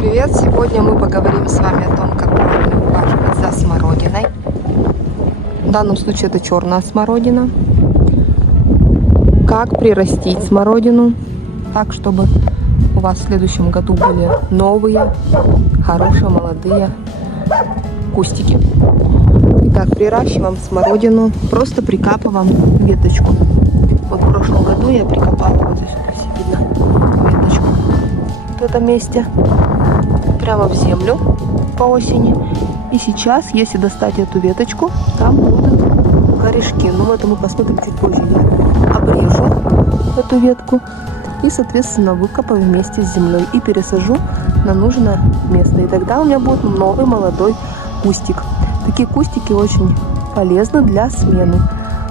Привет! Сегодня мы поговорим с вами о том, как правильно ухаживать за смородиной. В данном случае это черная смородина. Как прирастить смородину так, чтобы у вас в следующем году были новые, хорошие, молодые кустики. Итак, приращиваем смородину, просто прикапываем веточку. Вот в прошлом году я прикопала, вот здесь вот, если видно, веточку в этом месте, прямо в землю по осени. И сейчас, если достать эту веточку, там будут корешки. Но это мы посмотрим чуть позже. Я обрежу эту ветку и, соответственно, выкопаю вместе с землей и пересажу на нужное место. И тогда у меня будет новый молодой кустик. Такие кустики очень полезны для смены.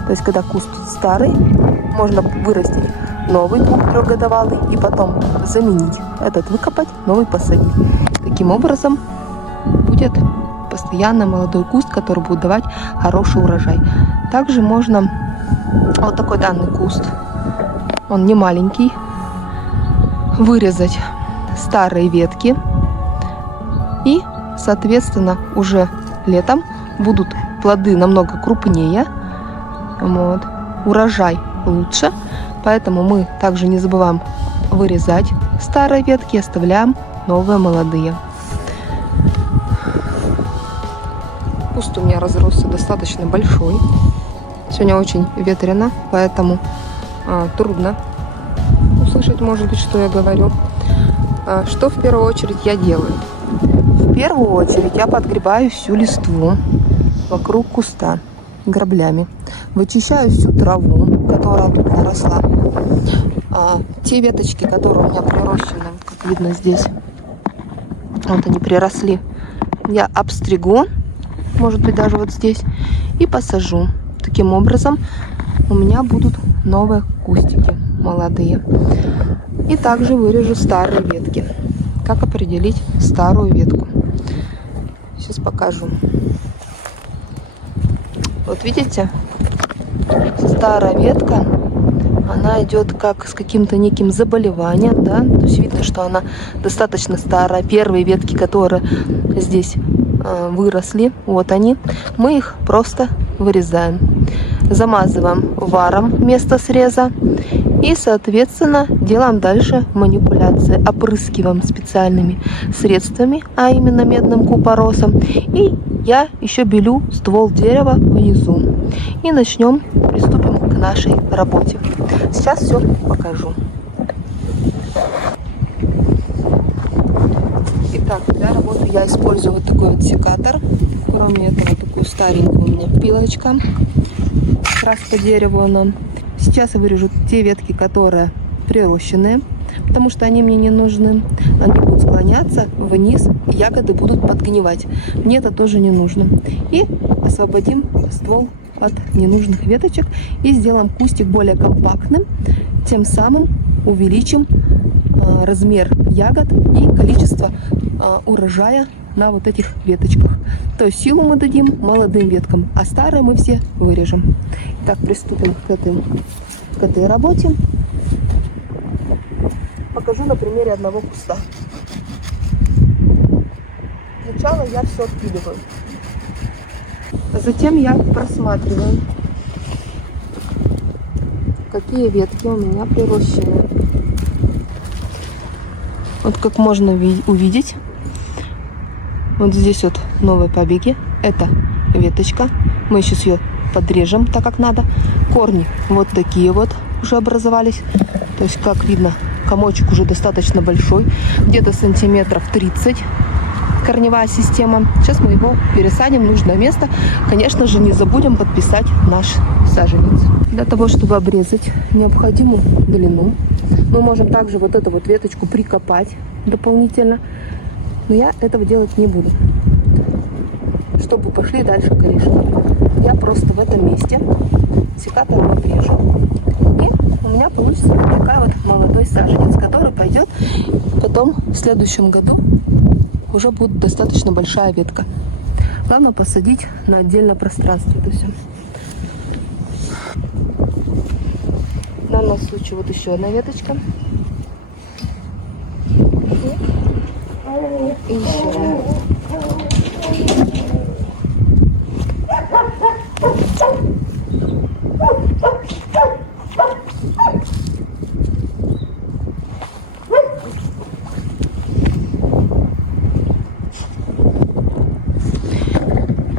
То есть, когда куст старый, можно вырастить новый трехгодовалый и потом заменить этот, выкопать, новый посадить. Таким образом будет постоянно молодой куст, который будет давать хороший урожай. Также можно вот такой данный куст, он не маленький, вырезать старые ветки и, соответственно, уже летом будут плоды намного крупнее, вот, урожай лучше, поэтому мы также не забываем вырезать старые ветки, оставляем новые молодые. Куст у меня разросся достаточно большой. Сегодня очень ветрено, поэтому трудно услышать, может быть, что я говорю. Что в первую очередь я делаю? В первую очередь я подгребаю всю листву вокруг куста граблями. Вычищаю всю траву, которая тут наросла. Те веточки, которые у меня прирощены, как видно здесь, вот они приросли, я обстригу, может быть, даже вот здесь, и посажу. Таким образом у меня будут новые кустики молодые. И также вырежу старые ветки. Как определить старую ветку? Сейчас покажу. Вот видите, старая ветка, она идет как с каким-то неким заболеванием, да, то есть видно, что она достаточно старая. Первые ветки, которые здесь выросли, вот они, мы их просто вырезаем, замазываем варом место среза и, соответственно, делаем дальше манипуляции, опрыскиваем специальными средствами, а именно медным купоросом, и я еще белю ствол дерева внизу. И приступим к нашей работе. Сейчас все покажу. Итак, для работы я использую вот такой вот секатор. Кроме этого, такую старенькую у меня пилочка. Как раз по дереву она. Сейчас я вырежу те ветки, которые прирощенные, потому что они мне не нужны. Они будут склоняться вниз, и ягоды будут подгнивать. Мне это тоже не нужно. И освободим ствол от ненужных веточек и сделаем кустик более компактным. Тем самым увеличим размер ягод и количество урожая на вот этих веточках. То есть силу мы дадим молодым веткам, а старые мы все вырежем. Итак, приступим к этой работе. Покажу на примере одного куста. Сначала я все отпиливаю. Затем я просматриваю, какие ветки у меня прирощены. Вот как можно увидеть, вот здесь вот новые побеги. Это веточка. Мы сейчас ее подрежем так, как надо. Корни вот такие вот уже образовались. То есть, как видно, комочек уже достаточно большой. Где-то сантиметров 30 корневая система. Сейчас мы его пересадим в нужное место. Конечно же, не забудем подписать наш саженец. Для того, чтобы обрезать необходимую длину, мы можем также вот эту вот веточку прикопать дополнительно. Но я этого делать не буду, чтобы пошли дальше корешки. Я просто в этом месте секатором обрежу. И у меня получится вот такая вот молодой саженец, который пойдет потом в следующем году. Уже будет достаточно большая ветка. Главное посадить на отдельное пространство это все. В данном случае вот еще одна веточка. И еще один.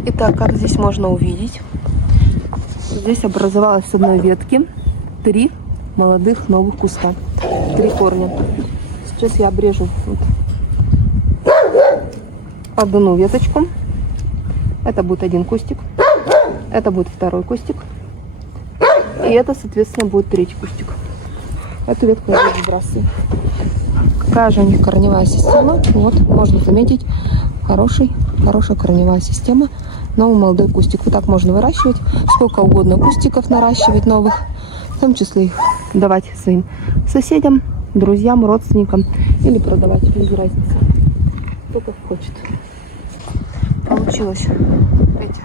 Итак, как здесь можно увидеть, здесь образовалось с одной ветки 3 молодых новых куста, 3 корня. Сейчас я обрежу вот одну веточку. Это будет один кустик, это будет второй кустик, и это, соответственно, будет третий кустик. Эту ветку я выбрасываю. Какая же у них корневая система? Вот, можно заметить, хорошая корневая система. Новый молодой кустик. Вот так можно выращивать. Сколько угодно кустиков наращивать новых. В том числе их давать своим соседям, друзьям, родственникам. Или продавать, без разницы. Кто как хочет. Получилось, видите,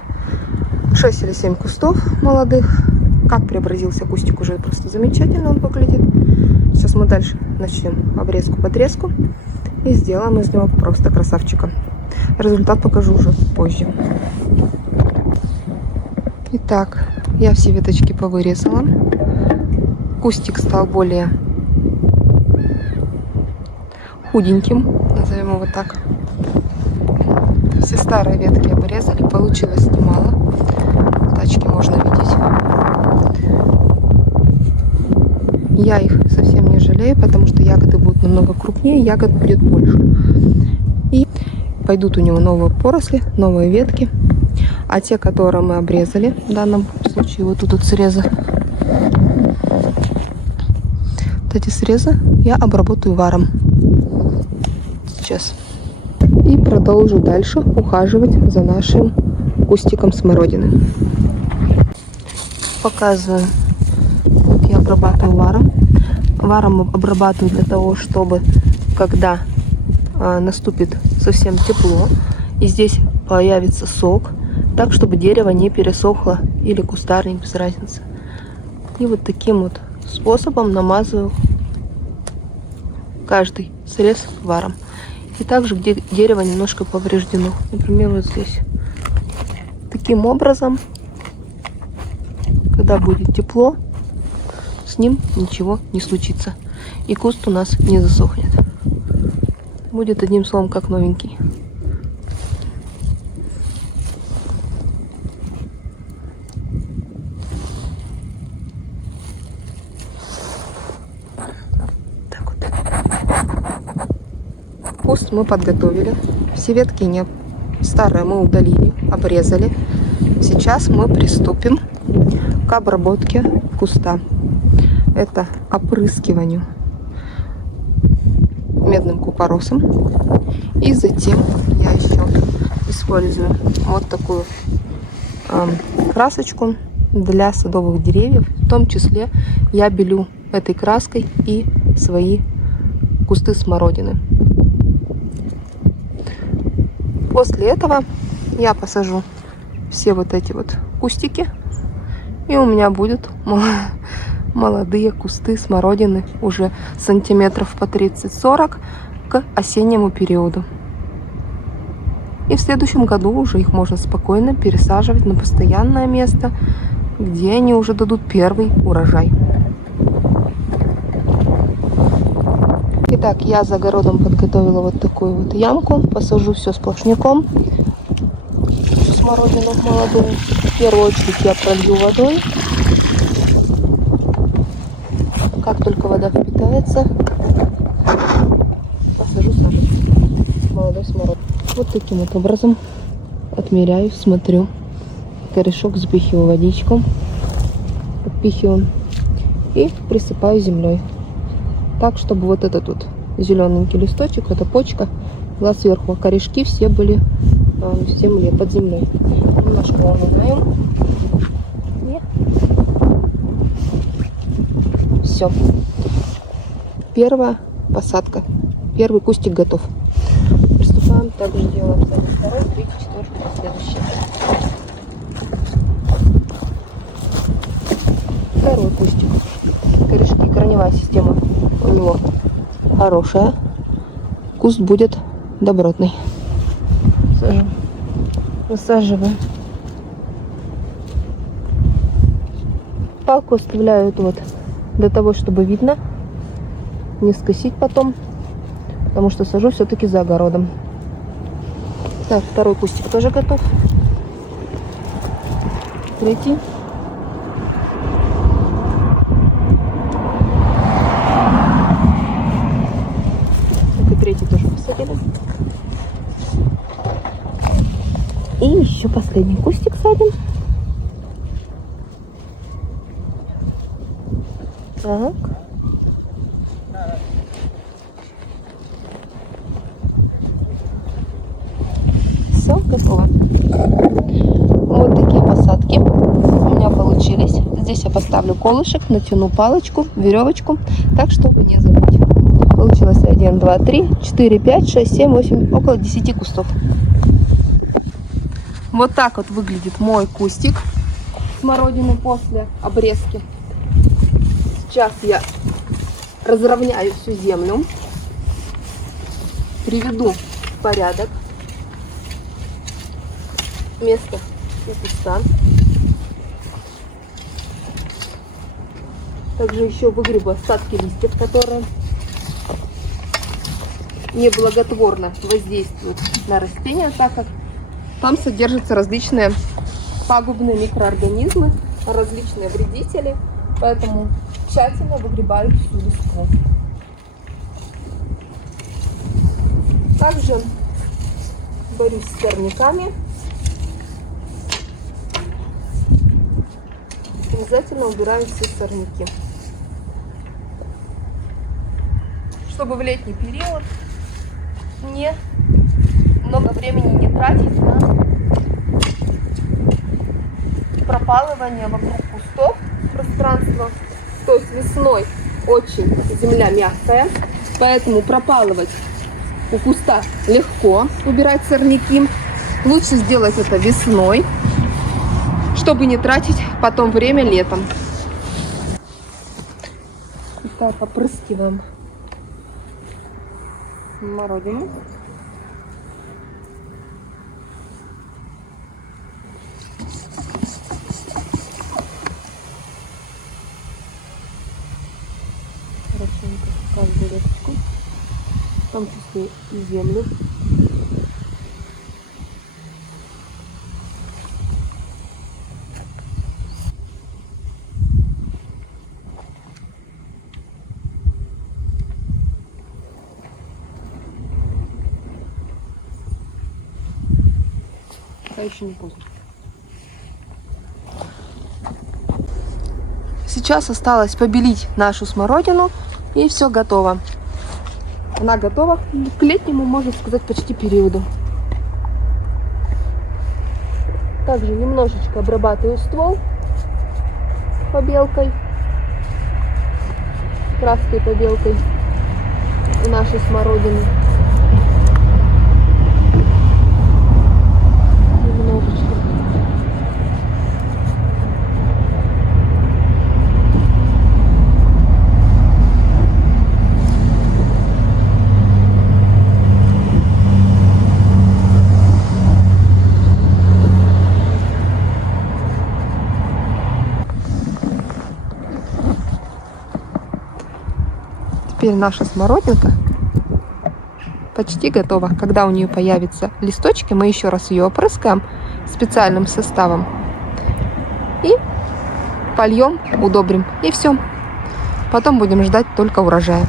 6 или 7 кустов молодых. Как преобразился кустик, уже просто замечательно он выглядит. Сейчас мы дальше начнем обрезку-подрезку. И сделаем из него просто красавчика. Результат покажу уже позже. Итак, я все веточки повырезала. Кустик стал более худеньким, назовем его так. Все старые ветки обрезали, получилось немало. Тачки можно видеть. Я их совсем не жалею, потому что ягоды будут намного крупнее, ягод будет больше. И пойдут у него новые поросли, новые ветки. А те, которые мы обрезали, в данном случае вот тут вот срезы, вот эти срезы я обработаю варом. Сейчас. И продолжу дальше ухаживать за нашим кустиком смородины. Показываю, как я обрабатываю варом. Варом обрабатываю для того, чтобы когда наступит совсем тепло и здесь появится сок, так, чтобы дерево не пересохло или кустарник, без разницы. И вот таким вот способом намазываю каждый срез варом. И также, где дерево немножко повреждено. Например, вот здесь. Таким образом, когда будет тепло, с ним ничего не случится. И куст у нас не засохнет. Будет, одним словом, как новенький. Куст мы подготовили. Все ветки не старые мы удалили, обрезали. Сейчас мы приступим к обработке куста. Это опрыскиванию медным купоросом. И затем я еще использую вот такую красочку для садовых деревьев. В том числе я белю этой краской и свои кусты смородины. После этого я посажу все вот эти вот кустики, и у меня будут молодые кусты смородины уже сантиметров по 30-40 к осеннему периоду. И в следующем году уже их можно спокойно пересаживать на постоянное место, где они уже дадут первый урожай. Итак, я за огородом подготовила вот такую вот ямку. Посажу все сплошняком. Смородину молодую. В первую очередь я пролью водой. Как только вода впитается, посажу саженец молодой смородины. Вот таким вот образом отмеряю, смотрю. Корешок запихиваю водичку. Подпихиваю. И присыпаю землей. Так, чтобы вот этот вот зелененький листочек, эта почка, была сверху, а корешки все были в земле, под землей. Немножко умываем. Все. Первая посадка. Первый кустик готов. Приступаем. Также делаем сами второй, третий, четвертый, следующий. Второй кустик. Корешки, корневая система у него хорошая. Куст будет добротный. Высаживаем. Палку оставляю вот для того, чтобы видно, не скосить потом, потому что сажу все-таки за огородом. Так, второй кустик тоже готов. Третий. Так, и третий тоже посадили. И еще последний кустик садим. Так. Все, готово. Вот такие посадки у меня получились. Здесь я поставлю колышек, натяну палочку, веревочку, так, чтобы не забыть. Получилось 1, 2, 3, 4, 5, 6, 7, 8, около 10 кустов. Вот так вот выглядит мой кустик смородины после обрезки. Сейчас я разровняю всю землю, приведу в порядок место для куста. Также еще выгребу остатки листьев, которые неблаготворно воздействуют на растения, так как там содержатся различные пагубные микроорганизмы, различные вредители, поэтому тщательно выгребаю всю листву. Также борюсь с сорняками. Обязательно убираю все сорняки, чтобы в летний период много времени не тратить на пропалывание вокруг кустов пространства. То есть весной очень земля мягкая, поэтому пропалывать у куста легко, убирать сорняки. Лучше сделать это весной, чтобы не тратить потом время летом. Итак, опрыскиваем смородину. Хорошенько каждую веточку, в том числе и землю. А еще не поздно. Сейчас осталось побелить нашу смородину, и все готово. Она готова к летнему, можно сказать, почти периоду. Также немножечко обрабатываю ствол побелкой, краской побелкой у нашей смородины. Немножечко. Теперь наша смородинка почти готова. Когда у нее появятся листочки, мы еще раз ее опрыскаем специальным составом и польем, удобрим. И все. Потом будем ждать только урожая.